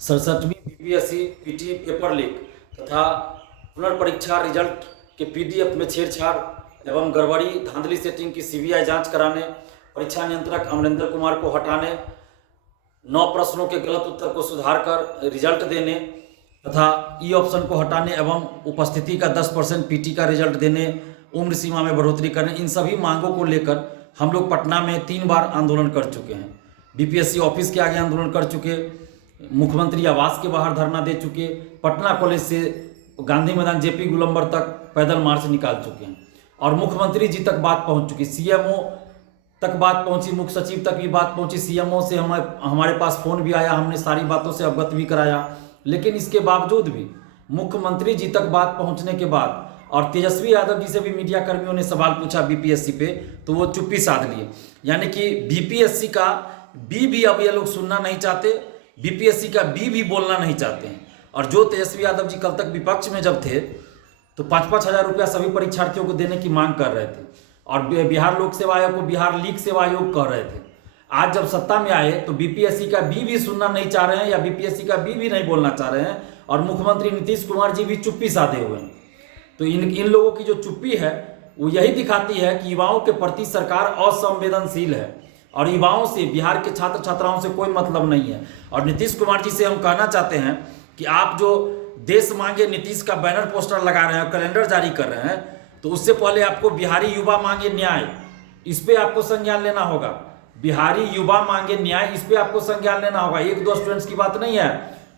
67वीं BPSC PT paper leak तथा पुनर्परीक्षा result के PDF में छेड़छाड़ एवं गड़बड़ी धांधली सेटिंग की सीबीआई जांच कराने, परीक्षा नियंत्रक अमरेंद्र कुमार को हटाने, 9 प्रश्नों के गलत उत्तर को सुधार कर रिजल्ट देने तथा ई ऑप्शन को हटाने एवं उपस्थिति का 10% पीटी का रिजल्ट देने, उम्र सीमा में बढ़ोतरी करने, इन सभी मांगों को लेकर हम लोग पटना में 3 बार आंदोलन कर चुके हैं। बीपीएससी ऑफिस के आगे आंदोलन कर चुके, मुख्यमंत्री आवास के बाहर धरना दे चुके, पटना कॉलेज से गांधी मैदान जेपी गोलंबर तक पैदल मार्च निकाल चुके हैं और मुख्यमंत्री जी तक बात पहुंच चुकी, सीएमओ तक बात पहुंची, मुख्य सचिव तक भी बात पहुंची, सीएमओ से हमारे पास फोन भी आया, हमने सारी बातों से अवगत भी कराया। लेकिन इसके बावजूद भी मुख्यमंत्री जी तक बात पहुंचने के बाद और तेजस्वी यादव जी से भी मीडिया कर्मियों ने सवाल पूछा बीपीएससी पे, तो वो चुप्पी साध लिए। यानी कि बीपीएससी का बी भी अब ये लोग सुनना नहीं चाहते, बीपीएससी का बी भी बोलना नहीं चाहते हैं। और जो तेजस्वी यादव जी कल तक विपक्ष में जब थे तो 5-5 हज़ार रुपया सभी परीक्षार्थियों को देने की मांग कर रहे थे और बिहार लोक सेवा आयोग को बिहार लीक सेवा आयोग कह रहे थे। आज जब सत्ता में आए तो बीपीएससी का बी भी सुनना नहीं चाह रहे हैं या बीपीएससी का बी भी नहीं बोलना चाह रहे हैं और मुख्यमंत्री नीतीश कुमार जी भी चुप्पी साधे हुए हैं। तो इन लोगों की जो चुप्पी है वो यही दिखाती है कि युवाओं के प्रति सरकार असंवेदनशील है और युवाओं से, बिहार के छात्र छात्राओं से कोई मतलब नहीं है। और नीतीश कुमार जी से हम कहना चाहते हैं कि आप जो देश मांगे नीतीश का बैनर पोस्टर लगा रहे हैं, कैलेंडर जारी कर रहे हैं, तो उससे पहले आपको बिहारी युवा मांगे न्याय, इस पे आपको संज्ञान लेना होगा। बिहारी युवा मांगे न्याय, इस पे आपको संज्ञान लेना होगा। 1-2 स्टूडेंट्स की बात नहीं है,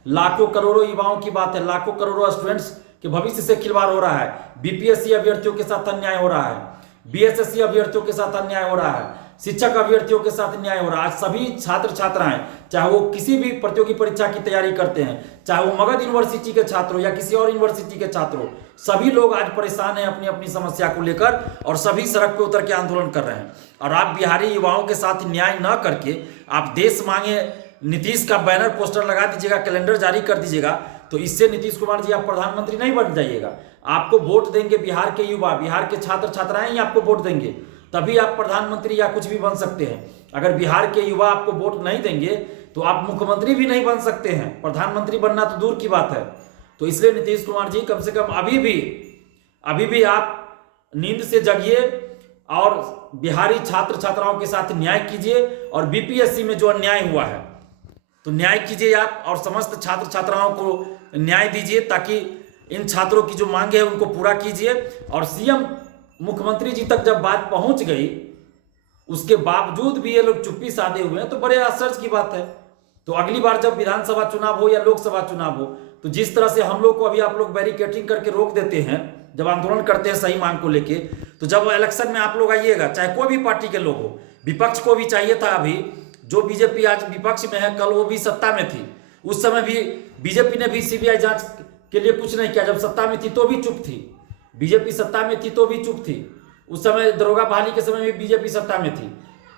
लाखों करोड़ों युवाओं की बात है, लाखों करोड़ों स्टूडेंट्स के भविष्य से खिलवाड़ हो रहा है। बीपीएससी अभ्यर्थियों के साथ अन्याय हो रहा है, बीएसएससी अभ्यर्थियों के साथ अन्याय हो रहा है, शिक्षक अभ्यर्थियों के साथ न्याय हो रहा है। आज सभी छात्र छात्राएं, चाहे वो किसी भी प्रतियोगी परीक्षा की तैयारी करते हैं, चाहे वो मगध यूनिवर्सिटी के छात्र हो या किसी और यूनिवर्सिटी के छात्र हो, सभी लोग आज परेशान हैं अपनी अपनी समस्या को लेकर और सभी सड़क पे उतर के आंदोलन कर रहे हैं। और आप बिहारी युवाओं के साथ न्याय न करके आप देश मांगे नीतीश का बैनर पोस्टर लगा दीजिएगा, कैलेंडर जारी कर दीजिएगा, तो इससे नीतीश कुमार जी आप प्रधानमंत्री नहीं बन जाइएगा। आपको वोट देंगे बिहार के युवा, बिहार के छात्र छात्राएं ही आपको वोट देंगे, तभी आप प्रधानमंत्री या कुछ भी बन सकते हैं। अगर बिहार के युवा आपको वोट नहीं देंगे तो आप मुख्यमंत्री भी नहीं बन सकते हैं, प्रधानमंत्री बनना तो दूर की बात है। तो इसलिए नीतीश कुमार जी कम से कम अभी भी आप नींद से जगिए और बिहारी छात्र छात्राओं के साथ न्याय कीजिए और बीपीएससी में जो अन्याय हुआ है तो न्याय कीजिए आप और समस्त छात्र छात्राओं को न्याय दीजिए, ताकि इन छात्रों की जो मांगे है उनको पूरा कीजिए। और सीएम मुख्यमंत्री जी तक जब बात पहुंच गई उसके बावजूद भी ये लोग चुप्पी साधे हुए हैं, तो बड़े आश्चर्य की बात है। तो अगली बार जब विधानसभा चुनाव हो या लोकसभा चुनाव हो, तो जिस तरह से हम लोग को अभी आप लोग बैरिकेटिंग करके रोक देते हैं जब आंदोलन करते हैं सही मांग को लेके, तो जब इलेक्शन में आप लोग आइएगा, चाहे कोई भी पार्टी के लोग हो, विपक्ष को भी चाहिए था, अभी जो बीजेपी आज विपक्ष में है, कल वो भी सत्ता में थी, उस समय भी बीजेपी ने भी सीबीआई जांच के लिए कुछ नहीं किया। जब सत्ता में थी तो भी चुप थी, बीजेपी सत्ता में थी तो भी चुप थी। उस समय दरोगा बहाली के समय भी बीजेपी सत्ता में थी,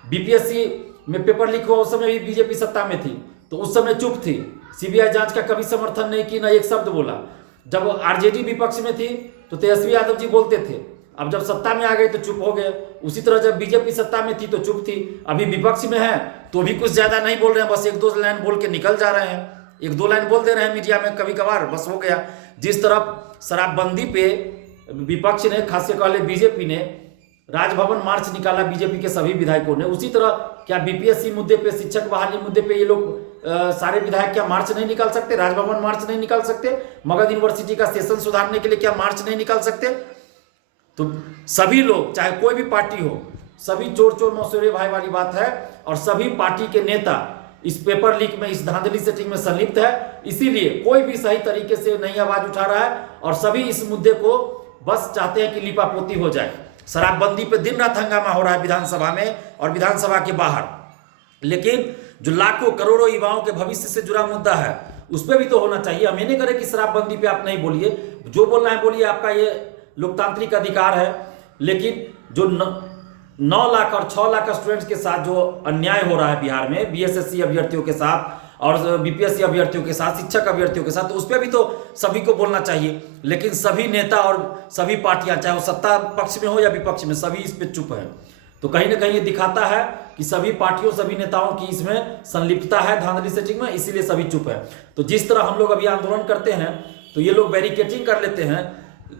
बीपीएससी में पेपर लीक हुआ उस समय भी बीजेपी सत्ता में थी, तो उस समय चुप थी, सीबीआई जांच का कभी समर्थन नहीं की, ना एक शब्द बोला। जब आरजेडी विपक्ष में थी तो तेजस्वी यादव जी बोलते थे, अब जब सत्ता में आ गए तो चुप हो गए। उसी तरह जब बीजेपी सत्ता में थी तो चुप थी, अभी विपक्ष में है तो भी कुछ ज्यादा नहीं बोल रहे हैं, बस 1-2 लाइन बोल के निकल जा रहे हैं, 1-2 लाइन बोल दे रहे हैं मीडिया में कभी कभार, बस हो गया। जिस तरफ शराबबंदी पे विपक्ष ने, खास करके बीजेपी ने राजभवन मार्च निकाला बीजेपी के सभी विधायकों ने, उसी तरह क्या बीपीएससी मुद्दे पे, शिक्षक बहाली मुद्दे पे ये लोग सारे विधायक क्या मार्च नहीं निकाल सकते, राजभवन मार्च नहीं निकाल सकते, मगध यूनिवर्सिटी का सेशन सुधारने के लिए क्या मार्च नहीं निकाल सकते? तो सभी लोग, चाहे कोई भी पार्टी हो, सभी चोर चोर मौसेरे भाई वाली बात है और सभी पार्टी के नेता इस पेपर लीक में, इस धांधली सेटिंग में संलिप्त है। इसीलिए कोई भी सही तरीके से नहीं आवाज उठा रहा है और सभी इस मुद्दे को बस चाहते हैं कि लिपापोती हो जाए। शराबबंदी पे दिन रात हंगामा हो रहा है विधानसभा में और विधानसभा के बाहर, लेकिन जो लाखों करोड़ों युवाओं के भविष्य से जुड़ा मुद्दा है उस पर भी तो होना चाहिए। हम ये नहीं करें कि शराबबंदी पे आप नहीं बोलिए, जो बोलना है बोलिए, आपका ये लोकतांत्रिक अधिकार है। लेकिन जो 9 लाख और 6 लाख स्टूडेंट्स के साथ जो अन्याय हो रहा है बिहार में, बीएसएससी अभ्यर्थियों के साथ और बीपीएससी अभ्यर्थियों के साथ, शिक्षक अभ्यर्थियों के साथ, तो उस पर भी तो सभी को बोलना चाहिए। लेकिन सभी नेता और सभी पार्टियां, चाहे वो सत्ता पक्ष में हो या विपक्ष में, सभी इस पे चुप है। तो कहीं ना कहीं ये दिखाता है कि सभी पार्टियों सभी नेताओं की इसमें संलिप्तता है धांधली सेटिंग में, इसीलिए सभी चुप है। तो जिस तरह हम लोग अभी आंदोलन करते हैं तो ये लोग बैरिकेटिंग कर लेते हैं,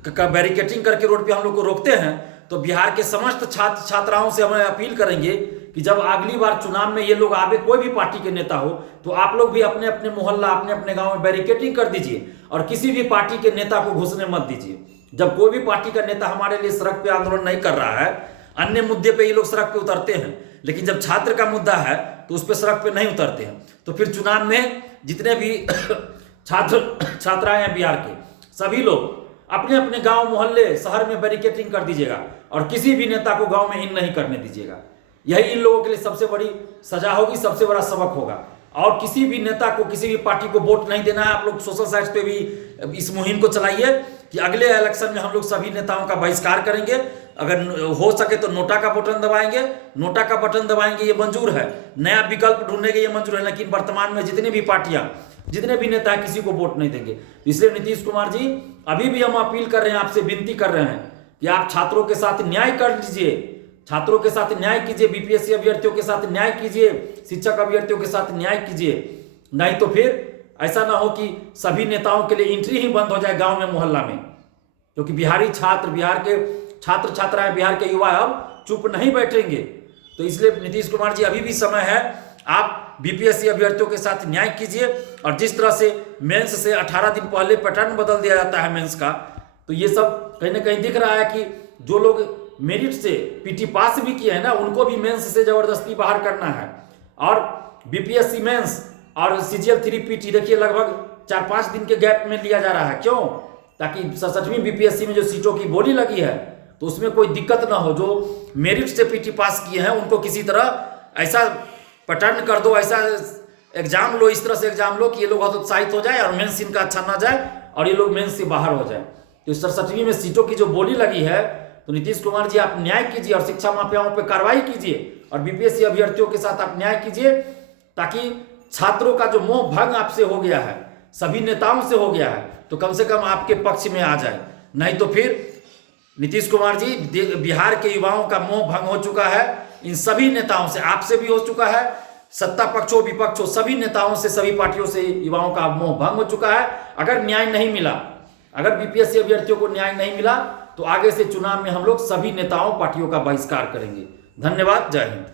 बैरिकेटिंग करके रोड पे हम लोग को रोकते हैं। तो बिहार के समस्त छात्र छात्राओं से हमें अपील करेंगे कि जब अगली बार चुनाव में ये लोग आवे, कोई भी पार्टी के नेता हो, तो आप लोग भी अपने अपने मोहल्ला अपने अपने गांव में बैरिकेटिंग कर दीजिए और किसी भी पार्टी के नेता को घुसने मत दीजिए। जब कोई भी पार्टी का नेता हमारे लिए सड़क पे आंदोलन नहीं कर रहा है, अन्य मुद्दे पे ये लोग सड़क पे उतरते हैं, लेकिन जब छात्र का मुद्दा है तो उस पर सड़क पे नहीं उतरते हैं। तो फिर चुनाव में जितने भी छात्राएं हैं बिहार के, सभी लोग अपने अपने गांव मोहल्ले शहर में बैरिकेटिंग कर दीजिएगा और किसी भी नेता को गांव में इन नहीं करने दीजिएगा। यही इन लोगों के लिए सबसे बड़ी सजा होगी, सबसे बड़ा सबक होगा। और किसी भी नेता को किसी भी पार्टी को वोट नहीं देना है। आप लोग सोशल साइट्स पे भी इस मुहिम को चलाइए कि अगले इलेक्शन में हम लोग सभी नेताओं का बहिष्कार करेंगे। अगर हो सके तो नोटा का बटन दबाएंगे, नोटा का बटन दबाएंगे, ये मंजूर है। नया विकल्प ढूंढेंगे, ये मंजूर है। लेकिन वर्तमान में जितनी भी पार्टियां, जितने भी नेता किसी को वोट नहीं देंगे। इसलिए नीतीश कुमार जी, अभी भी हम अपील कर रहे हैं, आपसे विनती कर रहे हैं कि आप छात्रों के साथ न्याय कर लीजिए, छात्रों के साथ न्याय कीजिए, बीपीएससी अभ्यर्थियों के साथ न्याय कीजिए, शिक्षक अभ्यर्थियों के साथ न्याय कीजिए। नहीं तो फिर ऐसा ना हो कि सभी नेताओं के लिए एंट्री ही बंद हो जाए गांव में मोहल्ला में, क्योंकि बिहारी छात्र, बिहार के छात्र छात्राएं, बिहार के युवा अब चुप नहीं बैठेंगे। तो इसलिए नीतीश कुमार जी, अभी भी समय है, आप बीपीएससी अभ्यर्थियों के साथ न्याय कीजिए। और जिस तरह से मेंस से 18 दिन पहले पैटर्न बदल दिया जाता है मेंस का, तो ये सब कहीं ना कहीं दिख रहा है कि जो लोग मेरिट से पीटी पास भी किए हैं ना, उनको भी मेंस से जबरदस्ती बाहर करना है। और बीपीएससी मेंस और सीजीएल 3 पीटी देखिए लगभग 4-5 दिन के गैप में लिया जा रहा है। क्यों? ताकि 67वीं बीपीएससी में जो सीटों की बोली लगी है तो उसमें कोई दिक्कत ना हो। जो मेरिट से पीटी पास किए हैं उनको किसी तरह ऐसा पैटर्न कर दो, ऐसा एग्जाम लो, इस तरह से एग्जाम लो कि ये लोग बहुत उत्साहित हो जाए और मेंस इनका अच्छा ना जाए और ये लोग मेंस से बाहर हो जाए। तो 67वीं में सीटों की जो बोली लगी है, तो नीतीश कुमार जी, आप न्याय कीजिए और शिक्षा माफियाओं पर कार्रवाई कीजिए और बीपीएससी अभ्यर्थियों के साथ आप न्याय कीजिए, ताकि छात्रों का जो मोह भंग आपसे हो गया है, सभी नेताओं से हो गया है, तो कम से कम आपके पक्ष में आ जाए। नहीं तो फिर नीतीश कुमार जी, बिहार के युवाओं का मोह भंग हो चुका है इन सभी नेताओं से, आपसे भी हो चुका है, सत्ता पक्षों विपक्षों सभी नेताओं से, सभी पार्टियों से युवाओं का मोह भंग हो चुका है। अगर न्याय नहीं मिला, अगर बीपीएससी अभ्यर्थियों को न्याय नहीं मिला, तो आगे से चुनाव में हम लोग सभी नेताओं पार्टियों का बहिष्कार करेंगे। धन्यवाद। जय हिंद।